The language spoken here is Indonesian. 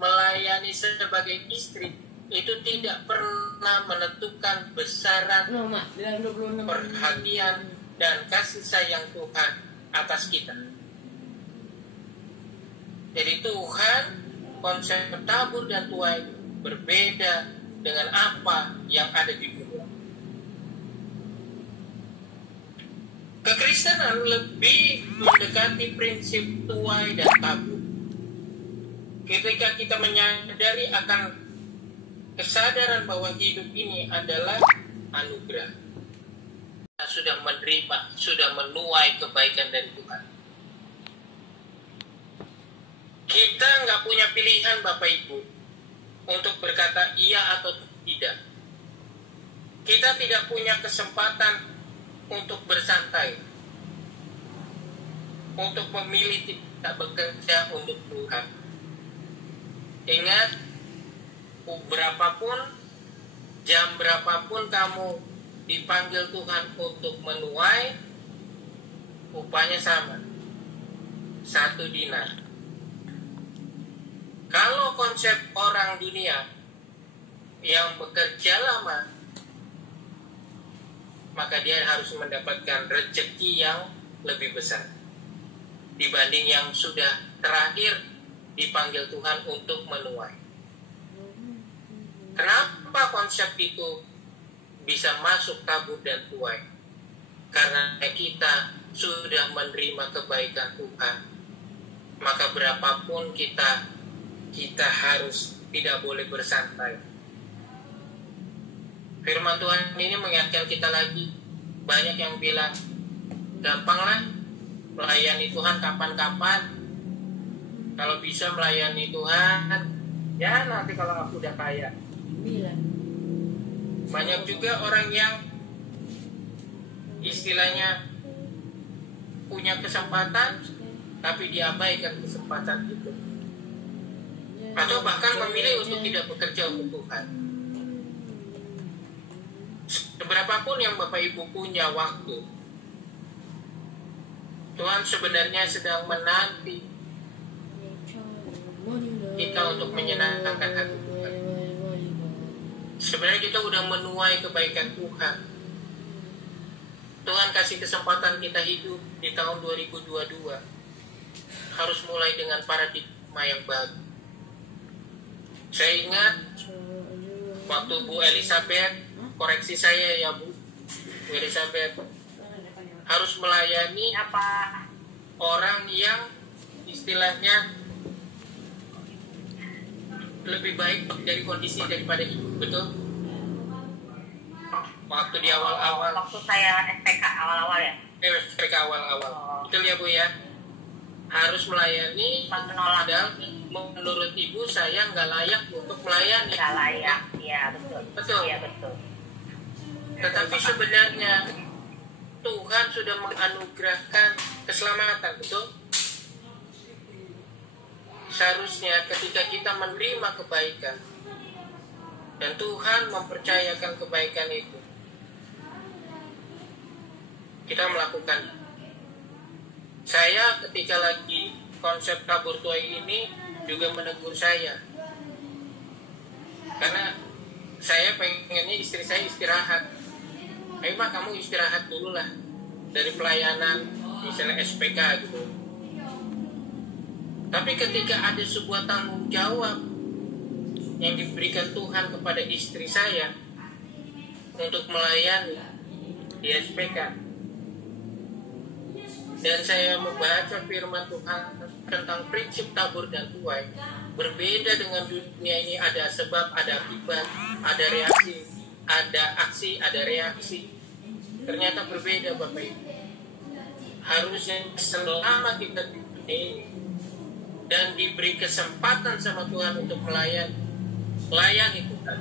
melayani sebagai istri itu tidak pernah menentukan besaran perhatian dan kasih sayang Tuhan atas kita. Jadi Tuhan, konsep tabur dan tuai berbeda dengan apa yang ada di dunia. Kekristenan lebih mendekati prinsip tuai dan tabur. Ketika kita menyadari akan kesadaran bahwa hidup ini adalah anugerah, kita sudah menerima, sudah menuai kebaikan dari Tuhan. Kita nggak punya pilihan Bapak Ibu untuk berkata iya atau tidak. Kita tidak punya kesempatan untuk bersantai, untuk memilih tidak bekerja untuk Tuhan. Ingat, berapapun, jam berapapun kamu dipanggil Tuhan untuk menuai, upahnya sama, 1 dinar. Kalau konsep orang dunia yang bekerja lama, maka dia harus mendapatkan rezeki yang lebih besar dibanding yang sudah terakhir dipanggil Tuhan untuk menuai. Kenapa konsep itu bisa masuk tabur dan tuai? Karena kita sudah menerima kebaikan Tuhan. Maka berapapun kita harus tidak boleh bersantai. Firman Tuhan ini mengingatkan kita lagi. Banyak yang bilang, gampanglah melayani Tuhan kapan-kapan. Kalau bisa melayani Tuhan, ya nanti kalau aku udah kaya. Banyak juga orang yang istilahnya punya kesempatan, tapi diabaikan kesempatan itu. Atau bahkan memilih untuk tidak bekerja untuk Tuhan. Seberapapun yang Bapak Ibu punya waktu, Tuhan sebenarnya sedang menanti kita untuk menyenangkan hati Tuhan. Sebenarnya kita udah menuai kebaikan Tuhan. Tuhan kasih kesempatan kita hidup di tahun 2022. Harus mulai dengan paradigma yang baru. Saya ingat waktu Bu Elizabeth, koreksi saya ya Bu Elizabeth, harus melayani orang yang istilahnya lebih baik dari kondisi daripada ibu, betul? Waktu di awal-awal. Waktu saya SPK awal-awal ya? SPK awal-awal. Betul ya Bu ya? Harus melayani, padahal menurut ibu saya nggak layak untuk melayani. Nggak layak, iya betul. Betul. Iya betul. Tetapi sebenarnya Tuhan sudah menganugerahkan keselamatan, betul? Seharusnya ketika kita menerima kebaikan dan Tuhan mempercayakan kebaikan itu, kita melakukan. Saya ketika lagi konsep tabur tuai ini juga menegur saya, karena saya pengennya istri saya istirahat. Ayo Pak, kamu istirahat dulu lah dari pelayanan misalnya SPK gitu. Tapi ketika ada sebuah tanggung jawab yang diberikan Tuhan kepada istri saya untuk melayani di SPK, dan saya membaca firman Tuhan tentang prinsip tabur dan tuai, berbeda dengan dunia ini, ada sebab, ada akibat, ada reaksi, ada aksi, ada reaksi. Ternyata berbeda Bapak Ibu. Harusnya selama kita ini dan diberi kesempatan sama Tuhan untuk melayani Tuhan,